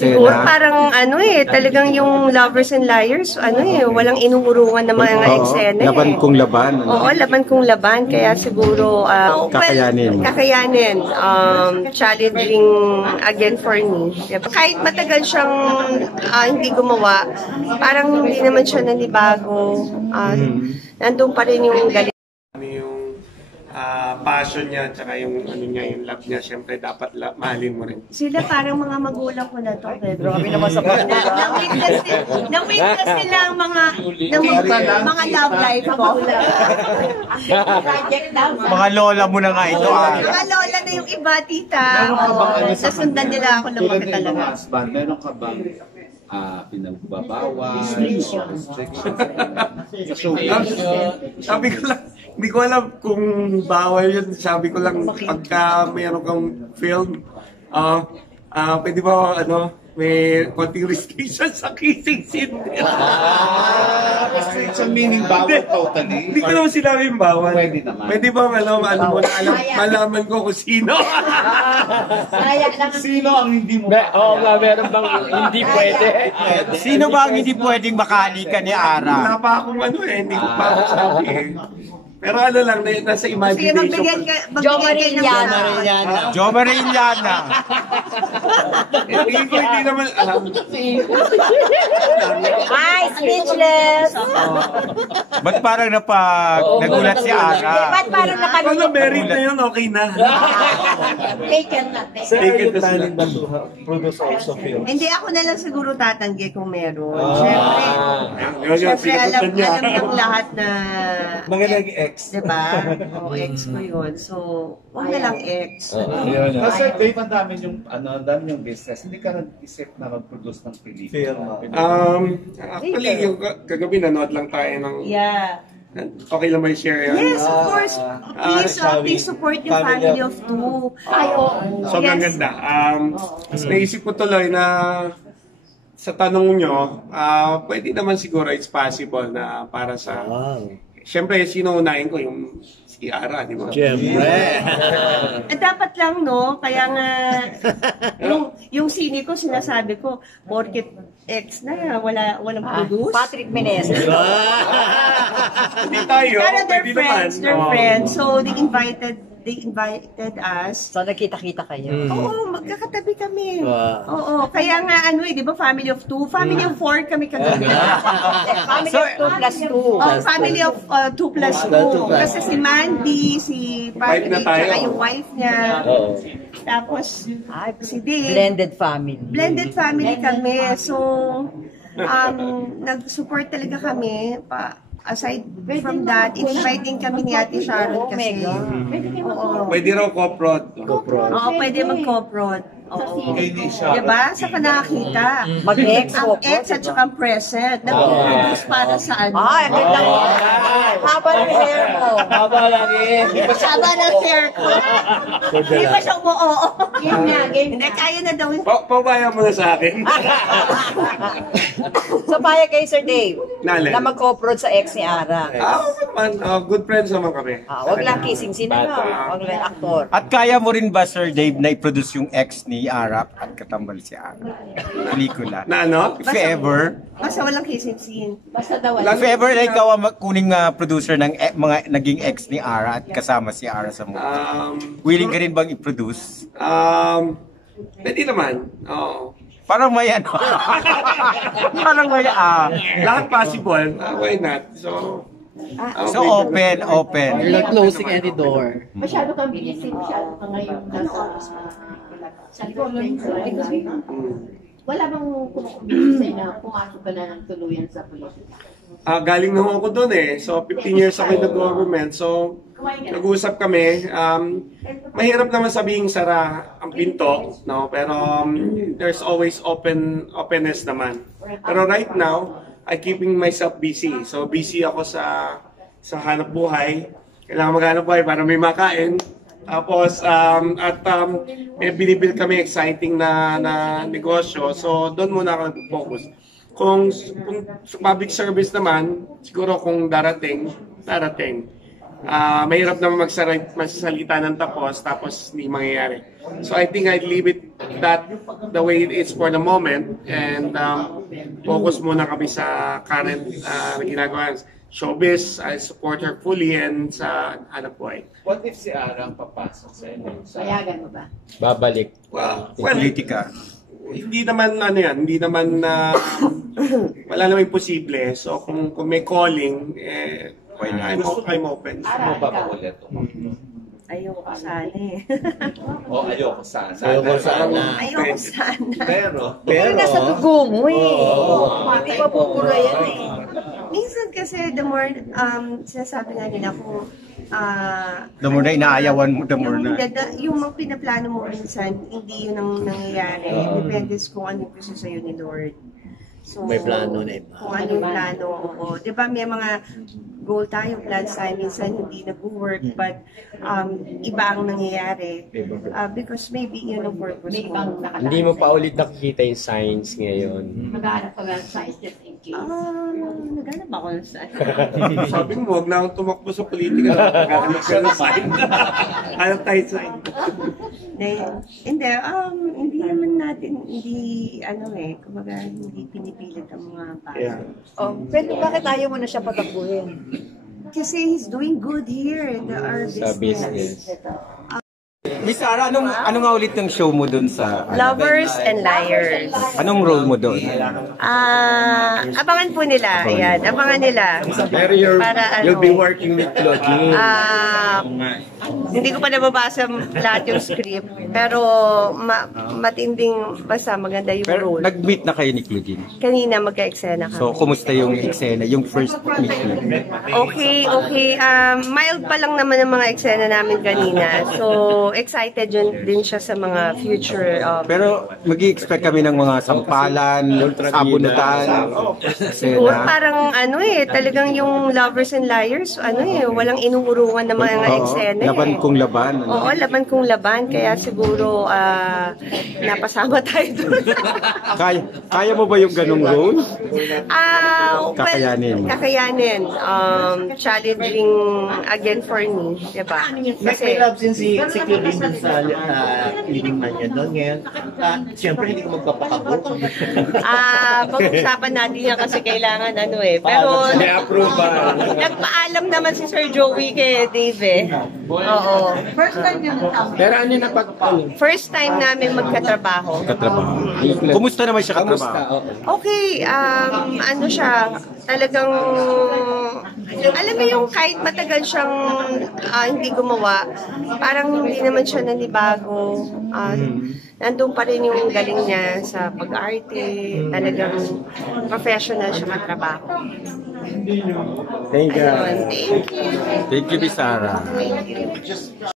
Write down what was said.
Siguro parang talagang yung Lovers and Liars, walang inuurungan ng mga eksena. Laban kung laban. Oo, laban kung laban. Kaya siguro, kakayanin. Challenging again for me. Kahit matagal siyang hindi gumawa, parang hindi naman siya nanibago. Nandun pa rin yung galing. Passion niya, tsaka yung yung love niya, syempre dapat mahalin mo rin. Sila parang mga magulang ko na to, Pedro. Kami naman sa pagkakita. Na-witness nila ang mga love life ko. Mga lola mo na nga ito. Mga lola na yung iba, tita. Nasundan nila ako lumaki talaga. Meron ka bang pinagbabawal, Sabi ko lang, hindi ko alam kung bawal yun. Sabi ko lang, pagka mayroon kang film, pwede ba, may konting restriction sa kissing scene. Restriction meaning bawal totally? Hindi ko naman sinabing bawal. Pwede naman. Pwede ba malaman ko kung sino? Sino ang hindi mo meron bang hindi pwede? Sino ba ang hindi pwedeng makahalikan ni Ara? Wala pa akong hindi ko pa ako sabi Pero lang, nasa imagination ko. Jo Marigliana. Jo Marigliana. Hindi ko hindi naman alam. Ay, speechless! Ba't parang nagulat si Ara? Ba't parang Kung merit na yun, okay na. Taken na. Taken na sila. Produce also film. Hindi, ako na lang siguro tatanggi kung meron. Siyempre, alam ng lahat na Mga naging ex. diba? O, ex ko yun. So, huwag na lang ex. Kasi Dave, ang dami yung business. Hindi ka nag-isip na mag-produce ng pelikula. Actually, yung kagabi nanood lang tayo ng... Yeah. Okay lang ba i-share yan? Yes, of course. Please support yung family of two. Sobrang ganda. Naisip ko tuloy na sa tanong nyo, pwede naman siguro it's possible na para sa... Siyempre, sino unahin ko? Yung si Ara, di ba? Siyempre. Dapat lang, no? Kaya nga, yung sine ko, sinasabi ko, porket ex na, walang produce. Patrick Menes. Hindi tayo. Pero they're pwede friends, naman. they're friends. So, they invited us. So, nagkita-kita kayo. Oo, magkakatabi kami. Oo, kaya nga di ba, family of two? Family of four kami kagabi. Family of 2 plus 2. Family of 2 plus 2. Kasi si Mandy, si Patrick, tsaka yung wife niya. Tapos, si Dave. Blended family. Blended family kami. So, nag-support talaga kami aside from that, in-invite din kami ni Ate Sharon kasi. Pwede raw co-prod. Oo, pwede mag-co-prod. Diba? Sa nakakita. Mag-ex. Ang ex at saka ang present. Nag-produce para sa Ay, ang ganda mo. Haba ng hair mo. Haba lang Haba ng hair ko. Hindi pa siya umuoo. Hindi, kaya na daw. Paubaya mo na sa akin. So, payag kayo, Sir Dave, Nalin. na mag-co-prod sa ex ni Ara. Good friends naman kami. Wag lang kissing scene, wag lang aktor. At kaya mo rin ba, Sir Dave, na i-produce yung ex ni Ara at katambal si Ara? Pelikula. Na ano? If ever. Basta walang kissing scene. If ever na ikaw ang kuning producer ng mga naging ex ni Ara at kasama si Ara sa movie. Willing ka rin bang i-produce? Pwede naman. Oo. Parang may parang may Lahat possible. Why not? So open. You're not closing any door. Masyado kang busy, masyado ka ngayon sa wala bang kumukumbisi sa'yo na pumasok ka na ng tuluyan sa politika? Galing naman ako doon So 15 years ako in the government. So nag-uusap kami. Mahirap naman sabihin sara ang pinto, no? Pero there's always openness naman. Pero right now, I'm keeping myself busy. So busy ako sa hanap buhay. Kailangan maghanap buhay para may makain. Tapos may binibuild kami exciting na negosyo. So doon muna ako nag-focus. Kung sa public service naman, siguro kung darating. mahirap naman magsasalita ng tapos hindi mangyayari. So I think I'd leave it that the way it is for the moment and focus muna kami sa current ginagawa. Showbiz, I support her fully and sa anak ko ay. What if si Ara ang papasok sa inyo? Payagan mo ba? Babalik. Well, Politika. hindi naman hindi naman wala naman imposible. So kung may calling, I'm open. Ano ba pa ulit? Ayoko sana eh. O ayoko sana. Ayoko sana. Ayoko sana. Pero, Nasa dugo mo Hindi pa pupura yan Minsan kasi the more, sinasabi nga nila kung The more na inaayawan mo, the more na. Yung mga pinaplano mo minsan, hindi yun ang nangyayari. Depende kung ano yung gusto sa'yo ni Lord. So, May plano na iba. Kung ano yung plano. Oo. Di ba may mga goal tayo, plans tayo, minsan hindi nag-work, but iba ang nangyayari. Because maybe yun ang purpose May mo. ibang nakatapos. Hindi mo pa ulit nakikita yung signs ngayon. Maghanap ka ng size just in case. Naghanap ako ng sign. Sabi mo, huwag na akong tumakbo sa politika. Hanap ka ng sign. Hanap tayo sign. Hindi naman natin, kumbaga, hindi pinipilit ang mga bata. Yeah. Pero bakit ayaw mo na siya patakbuhin? Kasi he's doing good here in our Sa business. Miss Ara, anong nga ulit ng show mo doon sa... Lovers and Liars. Anong role mo doon? Abangan po nila. Ayan, abangan nila. Pero you'll be working with Claudine. Hindi ko pa nababasa lahat yung script. Pero matinding, basta maganda yung Pero role. nag-meet na kayo ni Claudine. Kanina magka-eksena kami. So, kumusta yung eksena, yung first meeting? Okay. Mild pa lang naman ang mga eksena namin kanina. So, excited din siya sa mga future. Pero mag-i-expect kami ng mga sampalan, abunutan, Siguro eksena. parang talagang yung Lovers and Liars, walang inuurungan ng mga eksena. Laban kong laban. Oo, laban kong laban. Kaya siguro napasama tayo doon. Kaya mo ba yung ganong role? Kakayanin. Kakayanin. Challenging again for me. Diba? Kasi, May love si Claudine dun sa leading man niya doon. Ngayon, siyempre hindi ko magpapakabot. pag-usapan natin yan kasi kailangan Pero, nagpaalam naman si Sir Joey kay Dave Oo. First time niya na Pero ano na First time namin magkatrabaho. Katrabaho. Kumusta naman siya katrabaho? Okay, siya, talagang, alam mo yung kahit matagal siyang hindi gumawa, parang hindi naman siya nanibago. Nandun pa rin yung galing niya sa pag-arte, talagang professional siya matrabaho. Thank you. Ayun, thank you. Thank you, Miss Sarah. Thank you.